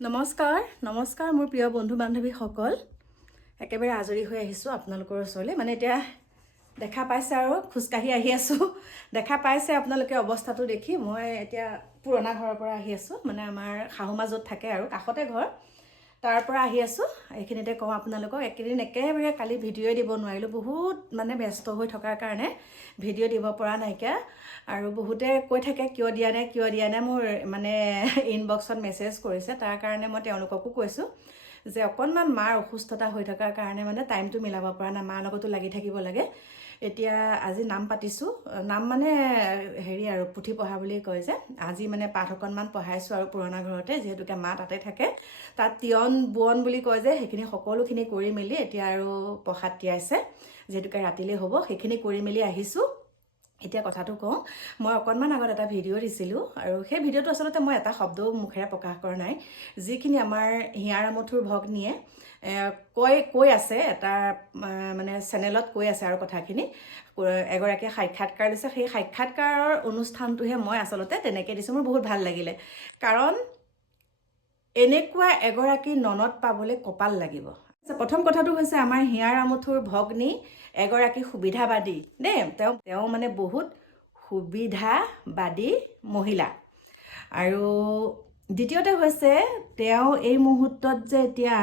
নমস্কাৰ মোৰ প্ৰিয় বন্ধু বান্ধৱীসকল একেবাৰে আজৰি হৈ আহিছোঁ আপোনালোকৰ ওচৰলৈ মানে এতিয়া দেখা পাইছে আৰু খোজকাঢ়ি আহি আছোঁ দেখা পাইছে আপোনালোকে অৱস্থাটো দেখি মই এতিয়া পুৰণা ঘৰৰ পৰা আহি আছোঁ মানে আমাৰ শাহুমা য'ত থাকে আৰু কাষতে ঘৰ তাৰ পৰা আহি আছোঁ এইখিনিতে কওঁ আপোনালোকক একেদিন একেবাৰে কালি ভিডিঅ'ই দিব নোৱাৰিলোঁ বহুত মানে ব্যস্ত হৈ থকাৰ কাৰণে ভিডিঅ' দিব পৰা নাইকিয়া আৰু বহুতে কৈ থাকে কিয় দিয়া নাই মোৰ মানে ইনবক্সত মেছেজ কৰিছে তাৰ কাৰণে মই তেওঁলোককো কৈছোঁ যে অকণমান মাৰ অসুস্থতা হৈ থকাৰ কাৰণে মানে টাইমটো মিলাব পৰা নাই মাৰ লগতো লাগি থাকিব লাগে এতিয়া আজি নাম পাতিছোঁ নাম মানে হেৰি আৰু পুথি পঢ়া বুলি কয় যে আজি মানে পাঠ অকণমান পঢ়াইছোঁ আৰু পুৰণা ঘৰতে যিহেতুকে মা তাতে থাকে তাত তিয়ন বোৱন বুলি কয় যে সেইখিনি সকলোখিনি কৰি মেলি এতিয়া আৰু প্ৰসাদ তিয়াইছে যিহেতুকে ৰাতিলৈ হ'ব সেইখিনি কৰি মেলি আহিছোঁ এতিয়া কথাটো কওঁ মই অকণমান আগত এটা ভিডিঅ' দিছিলোঁ আৰু সেই ভিডিঅ'টো আচলতে মই এটা শব্দও মুখেৰে প্ৰকাশ কৰা নাই যিখিনি আমাৰ হিয়াৰ আমঠুৰ ভগ্নীয়ে কৈ আছে এটা মানে চেনেলত কৈ আছে আৰু কথাখিনি এগৰাকীয়ে সাক্ষাৎকাৰ দিছে সেই সাক্ষাৎকাৰৰ অনুষ্ঠানটোহে মই আচলতে তেনেকৈ দিছোঁ মোৰ বহুত ভাল লাগিলে কাৰণ এনেকুৱা এগৰাকী ননদ পাবলৈ কপাল লাগিব প্ৰথম কথাটো হৈছে আমাৰ হিয়াৰ আমঠুৰ ভগ্নী এগৰাকী সুবিধাবাদী দেই তেওঁ মানে বহুত সুবিধাবাদী মহিলা আৰু দ্বিতীয়তে হৈছে তেওঁ এই মুহূৰ্তত যে এতিয়া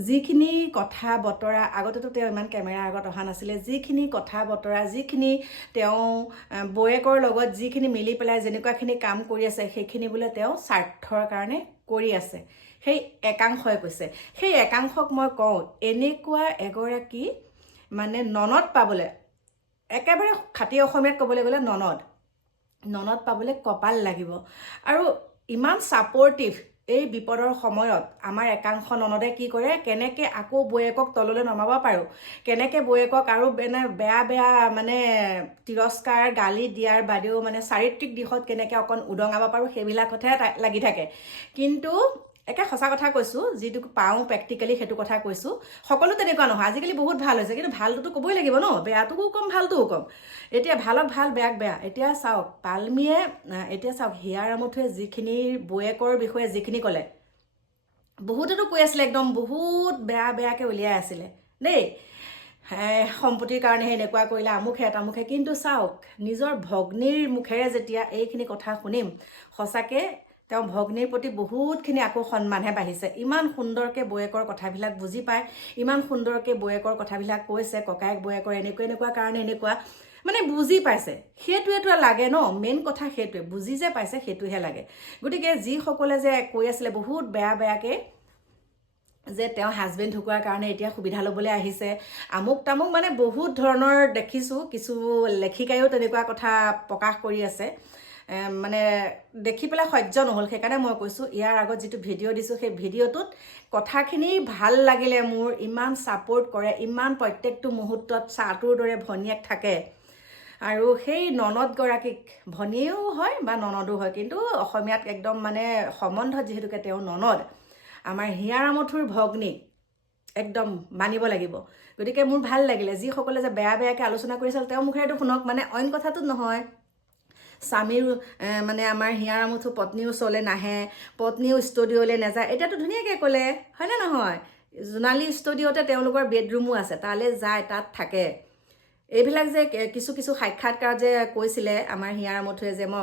যিখিনি কথা বতৰা আগতেতো তেওঁ ইমান কেমেৰাৰ আগত অহা নাছিলে যিখিনি কথা বতৰা যিখিনি তেওঁ বৌয়েকৰ লগত যিখিনি মিলি পেলাই যেনেকুৱাখিনি কাম কৰি আছে সেইখিনি বোলে তেওঁ স্বাৰ্থৰ কাৰণে কৰি আছে সেই একাংশই কৈছে সেই একাংশক মই কওঁ এনেকুৱা এগৰাকী মানে ননদ পাবলৈ একেবাৰে খাটি অসমীয়াত ক'বলৈ গ'লে ননদ পাবলৈ কপাল লাগিব আৰু ইমান ছাপৰ্টিভ এই বিপদৰ সময়ত আমাৰ একাংশ ননদে কি কৰে কেনেকৈ আকৌ বৌয়েকক তললৈ নমাব পাৰোঁ কেনেকৈ বৌয়েকক আৰু বেয়া মানে তিৰস্কাৰ গালি দিয়াৰ বাদেও মানে চাৰিত্ৰিক দিশত কেনেকৈ অকণ উদঙাব পাৰোঁ সেইবিলাকতহে লাগি থাকে কিন্তু একে সঁচা কথা কৈছোঁ যিটো পাওঁ প্ৰেক্টিকেলি সেইটো কথা কৈছোঁ সকলো তেনেকুৱা নহয় আজিকালি বহুত ভাল হৈছে কিন্তু ভালটোতো ক'বই লাগিব ন বেয়াটোকো ক'ম ভালটোও ক'ম এতিয়া ভালক ভাল বেয়াক বেয়া এতিয়া চাওক পালমিয়ে এতিয়া চাওক হিয়াৰ আমঠুৱে যিখিনি বৌয়েকৰ বিষয়ে যিখিনি ক'লে বহুতেতো কৈ আছিলে একদম বহুত বেয়াকৈ উলিয়াই আছিলে দেই সম্পত্তিৰ কাৰণেহে এনেকুৱা কৰিলে আমুখে কিন্তু চাওক নিজৰ ভগ্নীৰ মুখেৰে যেতিয়া এইখিনি কথা শুনিম সঁচাকৈ তেওঁ ভগ্নীৰ প্ৰতি বহুতখিনি আকৌ সন্মানহে বাঢ়িছে ইমান সুন্দৰকৈ বৌয়েকৰ কথাবিলাক বুজি পায় ইমান সুন্দৰকৈ বৌয়েকৰ কথাবিলাক কৈছে ককায়েক বৌয়েকৰ এনেকুৱা কাৰণে এনেকুৱা মানে বুজি পাইছে সেইটোৱেতো লাগে ন মেইন কথা সেইটোৱে বুজি যে পাইছে সেইটোহে লাগে গতিকে যিসকলে যে কৈ আছিলে বহুত বেয়াকৈ যে তেওঁ হাজবেণ্ড ঢুকোৱাৰ কাৰণে এতিয়া সুবিধা ল'বলৈ আহিছে আমুক তামুক মানে বহুত ধৰণৰ দেখিছোঁ কিছু লেখিকায়ো তেনেকুৱা কথা প্ৰকাশ কৰি আছে মানে দেখি পেলাই সহ্য নহ'ল সেইকাৰণে মই কৈছোঁ ইয়াৰ আগত যিটো ভিডিঅ' দিছোঁ সেই ভিডিঅ'টোত কথাখিনি ভাল লাগিলে মোৰ ইমান ছাপোৰ্ট কৰে ইমান প্ৰত্যেকটো মুহূৰ্তত চাহটোৰ দৰে ভনীয়েক থাকে আৰু সেই ননদগৰাকীক ভনীয়েও হয় বা ননদো হয় কিন্তু অসমীয়াত একদম মানে সম্বন্ধত যিহেতুকে তেওঁ ননদ আমাৰ হিয়াৰ আমঠুৰ ভগ্নীক একদম মানিব লাগিব গতিকে মোৰ ভাল লাগিলে যিসকলে যে বেয়াকৈ আলোচনা কৰিছিল তেওঁৰ মুখেৰেতো শুনক মানে অইন কথাটো নহয় স্বামীৰ মানে আমাৰ হিয়াৰ আমঠু পত্নীও ওচৰলৈ নাহে পত্নীও ষ্টুডিঅ'লৈ নাযায় এতিয়াতো ধুনীয়াকৈ ক'লে হয়নে নহয় জোনালী ষ্টুডিঅ'তে তেওঁলোকৰ বেডৰুমো আছে তালৈ যায় তাত থাকে এইবিলাক যে কিছু সাক্ষাৎকাৰ যে কৈছিলে আমাৰ হিয়াৰ আমঠুৱে যে মই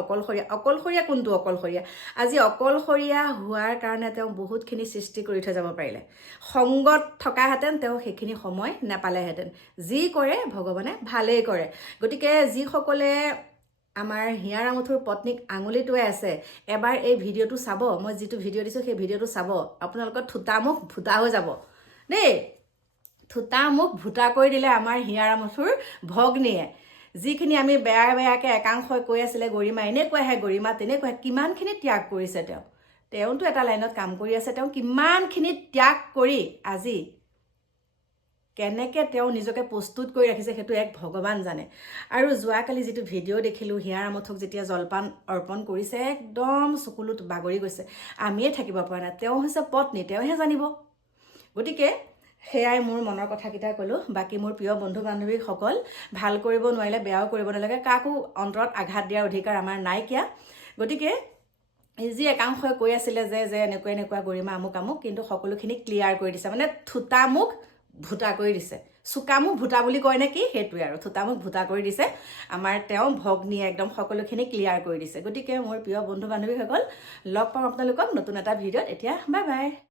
অকলশৰীয়া কোনটো অকলশৰীয়া আজি অকলশৰীয়া হোৱাৰ কাৰণে তেওঁ বহুতখিনি সৃষ্টি কৰি থৈ যাব পাৰিলে সংগত থকাহেঁতেন তেওঁ সেইখিনি সময় নাপালেহেঁতেন যি কৰে ভগৱানে ভালেই কৰে গতিকে যিসকলে আমাৰ হিয়াৰ আমঠুৰ পত্নীক আঙুলি টুৱাই আছে এবাৰ এই ভিডিঅ'টো চাব মই যিটো ভিডিঅ' দিছোঁ সেই ভিডিঅ'টো চাব আপোনালোকৰ থোতা মুখ ভুটা হৈ যাব দেই থোতা মুখ ভুটা কৰি দিলে আমাৰ হিয়াৰ আমঠুৰ ভগ্নীয়ে যিখিনি আমি বেয়াকৈ একাংশই কৈ আছিলে গৰিমা এনেকুৱাহে গৰিমা তেনেকুৱাহে কিমানখিনি ত্যাগ কৰিছে তেওঁতো এটা লাইনত কাম কৰি আছে তেওঁ কিমানখিনি ত্যাগ কৰি আজি কেনেকৈ তেওঁ নিজকে প্ৰস্তুত কৰি ৰাখিছে সেইটো এক ভগৱান জানে আৰু যোৱাকালি যিটো ভিডিঅ' দেখিলোঁ হিয়াৰ আমঠুক যেতিয়া জলপান অৰ্পণ কৰিছে একদম চকুলোত বাগৰি গৈছে আমিয়ে থাকিব পৰা নাই তেওঁ হৈছে পত্নী তেওঁহে জানিব গতিকে সেয়াই মোৰ মনৰ কথাকেইটা ক'লোঁ বাকী মোৰ প্ৰিয় বন্ধু বান্ধৱীসকল ভাল কৰিব নোৱাৰিলে বেয়াও কৰিব নালাগে কাকো অন্তৰত আঘাত দিয়াৰ অধিকাৰ আমাৰ নাইকিয়া গতিকে যি একাংশই কৈ আছিলে যে এনেকুৱা গৰিমা আমুক কিন্তু সকলোখিনি ক্লিয়াৰ কৰি দিছে মানে থুটা মুখ ভুটা কৰি দিছে চুকা মুখ ভুটা বুলি কয় নেকি সেইটোৱে আৰু থুটা মুখ ভুটা কৰি দিছে আমাৰ তেওঁ ভগ্নীয়ে একদম সকলোখিনি ক্লিয়াৰ কৰি দিছে গতিকে মোৰ প্ৰিয় বন্ধু বান্ধৱীসকল লগ পাম আপোনালোকক নতুন এটা ভিডিঅ'ত এতিয়া বাই বাই